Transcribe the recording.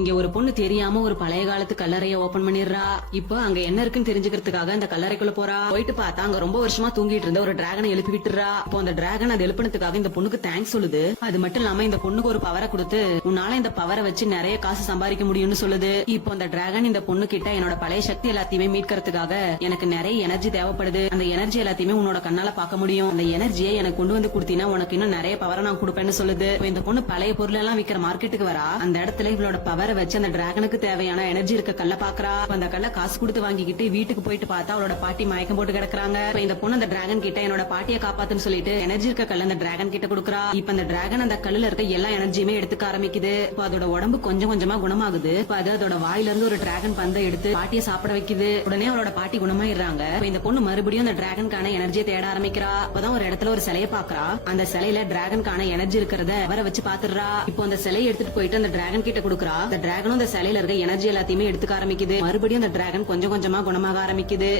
இங்க ஒரு பொண்ணு தெரியாம ஒரு பழைய காலத்து கல்லறைய ஓபன் பண்ணிடுறா. இப்போ அங்க என்ன இருக்குன்னு தெரிஞ்சுக்கிறதுக்காக அந்த கல்லறைக்குள்ள போறா. போயிட்டு பார்த்தா அங்க ரொம்ப வருஷமா தூங்கிட்டு இருந்த ஒரு டிராகனை எழுப்பி விட்டுறா. இப்போ அந்த டிராகன் அது எழுப்பினதுக்காக இந்த பொண்ணுக்கு தேங்க்ஸ் சொல்லுது. அது மட்டும் இல்லாம இந்த பொண்ணுக்கு ஒரு பவரை கொடுத்து உன்னால இந்த பவரை வச்சு நிறைய காசு சம்பாதிக்க முடியும்னு சொல்லுது. இப்போ அந்த டிராகன் இந்த பொண்ணு கிட்ட என்னோட பழைய சக்தி எல்லாத்தையுமே மீட்கிறதுக்காக எனக்கு நிறைய எனர்ஜி தேவைப்படுது. அந்த எனர்ஜி எல்லாத்தையுமே உன்னோட கண்ணால பார்க்க முடியும். அந்த எனர்ஜியை எனக்கு கொண்டு வந்து கொடுத்தீங்கன்னா உனக்கு இன்னும் நிறைய பவரை நான் கொடுப்பேன்னு சொல்லுது. இந்த பொண்ணு பழைய பொருள் எல்லாம் விற்கிற மார்க்கெட்டுக்கு வரா. அந்த இடத்துல இவளோட பவரை வச்சு அந்த டிராகனுக்கு தேவையான எனர்ஜி இருக்க கல்ல பாக்குறா. அந்த கல்ல காசு கொடுத்து வாங்கிக்கிட்டு வீட்டுக்கு போயிட்டு பார்த்தா அவளோட பாட்டி மயக்கம் போட்டு கிடக்குறாங்க. இந்த பொண்ணு அந்த டிராகன் கிட்ட என்னோட பாட்டியை காப்பாத்துன்னு சொல்லிட்டு எனர்ஜி இருக்க கல்ல அந்த டிராகன் கிட்ட கொடுக்குறா. இப்ப அந்த டிராகன் அந்த கல்லுல இருக்க எல்லா எனர்ஜியுமே எடுத்துக்க ஆரம்பிக்குது. இப்ப அதோட உடம்பு கொஞ்சம் கொஞ்சமா குணமாகுது. இப்ப அது அதோட வாயில இருந்து ஒரு டிராகன் பந்தை எடுத்து பாட்டியை சாப்பிட வைக்குது. உடனே அவளோட பாட்டி குணமாயிடுறாங்க. இந்த பொண்ணு மறுபடியும் அந்த டிராகனுக்கான எனர்ஜியை தேட ஆரம்பிக்கிறா. அப்பதான் ஒரு இடத்துல ஒரு சிலையை பாக்குறா. அந்த சிலையில டிராகனுக்கான எனர்ஜி இருக்கிறத வர வச்சு பாத்துறா. இப்போ அந்த சிலையை எடுத்துட்டு போயிட்டு அந்த டிராகன் கிட்ட கொடுக்குறா. அந்த டிராகனும் அந்த சிலையில இருக்க எனர்ஜி எல்லாத்தையுமே எடுத்துக்க ஆரம்பிக்குது. மறுபடியும் அந்த டிராகன் கொஞ்சம் கொஞ்சமா குணமாக ஆரம்பிக்குது.